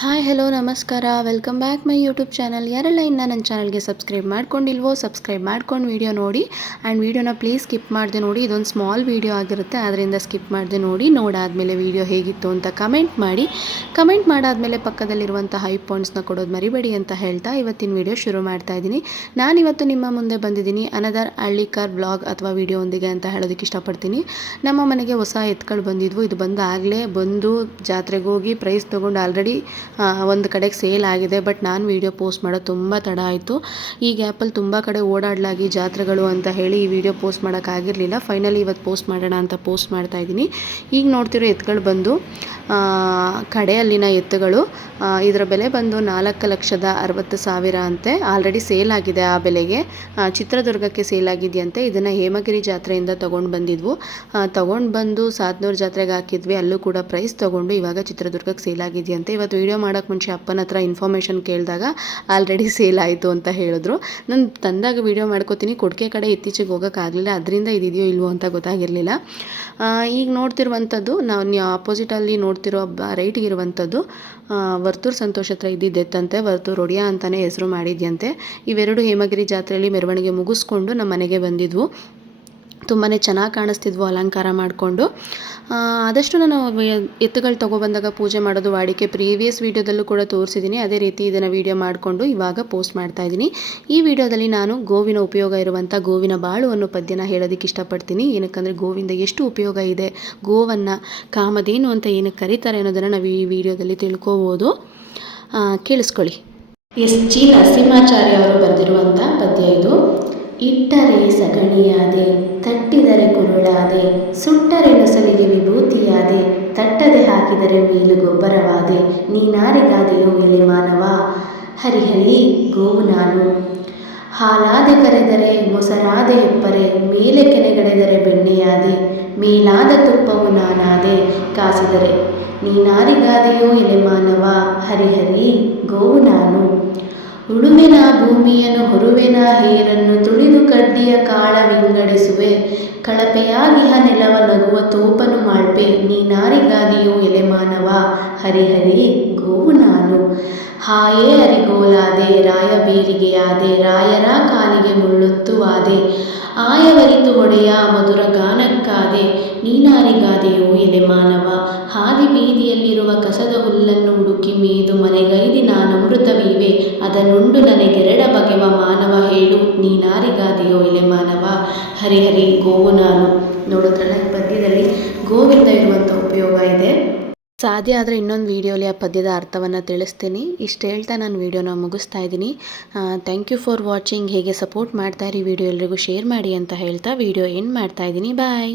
Hi, hello, ನಮಸ್ಕಾರ. Welcome back my YouTube channel ಯಾರೆಲ್ಲ ಇನ್ನು ನನ್ನ ಚಾನಲ್ಗೆ ಸಬ್ಸ್ಕ್ರೈಬ್ ಮಾಡ್ಕೊಂಡಿಲ್ವೋ ಸಬ್ಸ್ಕ್ರೈಬ್ ಮಾಡ್ಕೊಂಡು ವೀಡಿಯೋ ನೋಡಿ. ಆ್ಯಂಡ್ ವೀಡಿಯೋನ ಪ್ಲೀಸ್ ಸ್ಕಿಪ್ ಮಾಡಿದೆ ನೋಡಿ. ಇದೊಂದು ಸ್ಮಾಲ್ ವೀಡಿಯೋ ಆಗಿರುತ್ತೆ. ಅದರಿಂದ ಸ್ಕಿಪ್ ಮಾಡಿದೆ ನೋಡಿ. ನೋಡಾದಮೇಲೆ ವೀಡಿಯೋ ಹೇಗಿತ್ತು ಅಂತ ಕಮೆಂಟ್ ಮಾಡಿ. ಕಮೆಂಟ್ ಮಾಡಾದಮೇಲೆ ಪಕ್ಕದಲ್ಲಿರುವಂಥ ಹೈ ಪಾಯಿಂಟ್ಸ್ನ ಕೊಡೋದು ಮರಿಬೇಡಿ ಅಂತ ಹೇಳ್ತಾ ಇವತ್ತಿನ ವೀಡಿಯೋ ಶುರು ಮಾಡ್ತಾ ಇದ್ದೀನಿ. ನಾನಿವತ್ತು ನಿಮ್ಮ ಮುಂದೆ ಬಂದಿದ್ದೀನಿ. ಅನದರ್ ಹಳ್ಳಿಕಾರ್ ಬ್ಲಾಗ್ ಅಥವಾ ವೀಡಿಯೋ ಒಂದಿಗೆ ಅಂತ ಹೇಳೋದಕ್ಕೆ ಇಷ್ಟಪಡ್ತೀನಿ. ನಮ್ಮ ಮನೆಗೆ ಹೊಸ ಎತ್ಗಳು ಬಂದಿದ್ವು. ಇದು ಬಂದಾಗಲೇ ಬಂದು ಜಾತ್ರೆಗೆ ಹೋಗಿ ಪ್ರೈಸ್ ತೊಗೊಂಡು ಆಲ್ರೆಡಿ ಒಂದು ಕಡೆಗೆ ಸೇಲ್ ಆಗಿದೆ ಬಟ್ ನಾನು ವೀಡಿಯೋ ಪೋಸ್ಟ್ ಮಾಡೋದು ತುಂಬ ತಡ ಆಯಿತು. ಈ ಗ್ಯಾಪಲ್ಲಿ ತುಂಬ ಕಡೆ ಓಡಾಡಲಾಗಿ ಜಾತ್ರೆಗಳು ಅಂತ ಹೇಳಿ ಈ ವಿಡಿಯೋ ಪೋಸ್ಟ್ ಮಾಡೋಕ್ಕಾಗಿರಲಿಲ್ಲ ಫೈನಲಿ ಇವತ್ತು ಪೋಸ್ಟ್ ಮಾಡೋಣ ಅಂತ ಪೋಸ್ಟ್ ಮಾಡ್ತಾ ಇದ್ದೀನಿ. ಈಗ ನೋಡ್ತಿರೋ ಎತ್ತುಗಳು ಬಂದು ಕಡೆಯಲ್ಲಿನ ಎತ್ತುಗಳು ಇದರ ಬೆಲೆ ಬಂದು ನಾಲ್ಕು ಲಕ್ಷದ ಅರವತ್ತು ಸಾವಿರ ಅಂತೆ. ಆಲ್ರೆಡಿ ಸೇಲ್ ಆಗಿದೆ ಆ ಬೆಲೆಗೆ. ಚಿತ್ರದುರ್ಗಕ್ಕೆ ಸೇಲ್ ಆಗಿದೆಯಂತೆ. ಇದನ್ನು ಹೇಮಗಿರಿ ಜಾತ್ರೆಯಿಂದ ತೊಗೊಂಡು ಬಂದಿದ್ವು. ತೊಗೊಂಡು ಬಂದು ಸಾತ್ನೂರು ಜಾತ್ರೆಗೆ ಹಾಕಿದ್ವಿ. ಅಲ್ಲೂ ಕೂಡ ಪ್ರೈಸ್ ತೊಗೊಂಡು ಇವಾಗ ಚಿತ್ರದುರ್ಗಕ್ಕೆ ಸೇಲ್ ಆಗಿದೆಯಂತೆ. ಇವತ್ತು ವೀಡಿಯೋ ಮಾಡೋಕ್ಕೆ ಮುಂಚೆ ಅಪ್ಪನ ಹತ್ರ ಇನ್ಫಾರ್ಮೇಷನ್ ಕೇಳಿದಾಗ ಆಲ್ರೆಡಿ ಸೇಲ್ ಆಯಿತು ಅಂತ ಹೇಳಿದ್ರು. ನಾನು ತಂದಾಗ ವಿಡಿಯೋ ಮಾಡ್ಕೋತೀನಿ ಕೊಡ್ಕೆ ಕಡೆ ಇತ್ತೀಚೆಗೆ ಹೋಗೋಕ್ಕಾಗಲಿಲ್ಲ ಅದರಿಂದ ಇದಿದೆಯೋ ಇಲ್ವೋ ಅಂತ ಗೊತ್ತಾಗಿರಲಿಲ್ಲ. ಈಗ ನೋಡ್ತಿರುವಂಥದ್ದು ನೀವು ಆಪೋಸಿಟಲ್ಲಿ ನೋಡ್ತಿರೋ ರೈಟಿಗಿರುವಂಥದ್ದು ವರ್ತೂರು ಸಂತೋಷ ಹತ್ರ ಇದ್ದಿದ್ದೆತ್ತಂತೆ, ವರ್ತೂರು ಒಡಿಯಾ ಅಂತಲೇ ಹೆಸರು ಮಾಡಿದ್ಯಂತೆ. ಇವೆರಡು ಹೇಮಗಿರಿ ಜಾತ್ರೆಯಲ್ಲಿ ಮೆರವಣಿಗೆ ಮುಗಿಸ್ಕೊಂಡು ನಮ್ಮ ಮನೆಗೆ ಬಂದಿದ್ವು. ತುಂಬಾ ಚೆನ್ನಾಗಿ ಕಾಣಿಸ್ತಿದ್ವು ಅಲಂಕಾರ ಮಾಡಿಕೊಂಡು. ಆದಷ್ಟು ನಾನು ಎತ್ತುಗಳು ತೊಗೊಬಂದಾಗ ಪೂಜೆ ಮಾಡೋದು ವಾಡಿಕೆ ಪ್ರೀವಿಯಸ್ ವೀಡಿಯೋದಲ್ಲೂ ಕೂಡ ತೋರಿಸಿದ್ದೀನಿ ಅದೇ ರೀತಿ ಇದನ್ನು ವೀಡಿಯೋ ಮಾಡಿಕೊಂಡು ಇವಾಗ ಪೋಸ್ಟ್ ಮಾಡ್ತಾ ಇದ್ದೀನಿ ಈ ವಿಡಿಯೋದಲ್ಲಿ ನಾನು ಗೋವಿನ ಉಪಯೋಗ ಇರುವಂಥ ಗೋವಿನ ಬಾಳು ಅನ್ನೋ ಪದ್ಯನ ಹೇಳೋದಕ್ಕೆ ಇಷ್ಟಪಡ್ತೀನಿ. ಏನಕ್ಕಂದರೆ ಗೋವಿಂದ ಎಷ್ಟು ಉಪಯೋಗ ಇದೆ, ಗೋವನ್ನು ಕಾಮಧೇನು ಅಂತ ಏನಕ್ಕೆ ಕರೀತಾರೆ ಅನ್ನೋದನ್ನು ನಾವು ಈ ವಿಡಿಯೋದಲ್ಲಿ ತಿಳ್ಕೋಬೋದು. ಕೇಳಿಸ್ಕೊಳ್ಳಿ. ಎಸ್ ಜಿ ನರಸಿಂಹಾಚಾರ್ಯ ಅವರು ಬರೆದಿರುವಂಥ ಪದ್ಯ ಇದು. ಇಟ್ಟರೆ ಸಗಣಿಯಾದೆ ಸುಟ್ಟರೆ ನೊಸಲಿಗೆ ವಿಭೂತಿಯಾದೆ, ತಟ್ಟದೆ ಹಾಕಿದರೆ ಮೇಲು ಗೊಬ್ಬರವಾದೆ, ನೀನಾರಿಗಾದೆಯೋ ಎಲೆ ಮಾನವ? ಹರಿಹರಿ ಗೋವು ನಾನು. ಹಾಲಾದೆ ಕರೆದರೆ ಮೊಸರಾದೆ ಎಪ್ಪರೆ ಮೇಲೆ ಕೆನೆಗಡೆದರೆ ಬೆಣ್ಣೆಯಾದೆ, ಮೇಲಾದ ತುಪ್ಪವು ನಾನಾದೆ, ಕಾಸಿದರೆ ನೀನಾರಿಗಾದೆಯೋ ಎಲೆ ಮಾನವ? ಹರಿಹರಿ ಗೋವು ನಾನು. ಉಳುಮೆನ ಭೂಮಿಯನ್ನು ಹೊರುವೆನ ಹೇರನ್ನು ತುಳಿದು ಕಡ್ಡಿಯ ಕಾಳ ವಿಂಗಡಿಸುವೆ. ಕಳಪೆಯಾಗಿಹ ನೆಲವ ನಗುವ ತೋಪನು ಮಾಳ್ಪೆ. ನೀನಾರಿಗಾದಿಯೋ ಎಲೆಮಾನವ. ಹರಿಹರಿ ಗೋವು ನಾನು. ಹಾಯೇ ಅರಿಗೋಲಾದೆ, ರಾಯ ಬೀರಿಗೆಯಾದೆ ರಾಯರ ಕಾಲಿಗೆ ಮುಳ್ಳುತ್ತುವಾದೆ. ಆಯವರಿತು ಒಡೆಯ ಮಧುರ ಗಾನಕ್ಕಾದೆ, ನೀನಾರಿಗಾದೆಯೋ ಎಲೆ ಮಾನವ. ಹಾದಿ ಬೀದಿಯಲ್ಲಿರುವ ಕಸದ ಹುಲ್ಲನ್ನು ಹುಡುಕಿ ಮೇದು ಮನೆಗೈದಿ ನಾನಮೃತವೀವೆ ಅದನ್ನುಂಡು ನನಗೆರಡ ಬಗೆವ ಮಾನವ ಹೇಳು, ನೀನಾರಿಗಾದೆಯೋ ಎಲೆ ಮಾನವ. ಹರಿಹರಿ ಗೋವು ನಾನು. ನೋಡೋದ್ರಲ್ಲ ಪದ್ಯದಲ್ಲಿ ಗೋವಿಂದ ಇರುವಂಥ ಉಪಯೋಗ ಇದೆ. ಸಾಧ್ಯ ಆದರೆ ಇನ್ನೊಂದು ವೀಡಿಯೋಲಿ ಆ ಪದ್ಯದ ಅರ್ಥವನ್ನು ತಿಳಿಸ್ತೀನಿ. ಇಷ್ಟು ಹೇಳ್ತಾ ನಾನು ವೀಡಿಯೋನ ಮುಗಿಸ್ತಾ ಇದ್ದೀನಿ. ಥ್ಯಾಂಕ್ ಯು ಫಾರ್ ವಾಚಿಂಗ್ ಹೇಗೆ ಸಪೋರ್ಟ್ ಮಾಡ್ತಾ ಇರಿ, ವಿಡಿಯೋ ಎಲ್ರಿಗೂ ಶೇರ್ ಮಾಡಿ ಅಂತ ಹೇಳ್ತಾ ವೀಡಿಯೋ ಎಂಡ್ ಮಾಡ್ತಾ ಇದ್ದೀನಿ. ಬಾಯ್